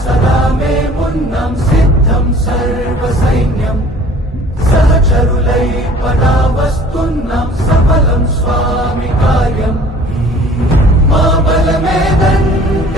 సదా మేమున్నాం సిద్ధం సర్వసైన్యం సహచరులై పదా వస్తున్నాం సఫలం స్వామి కార్యం మా బలమే దండ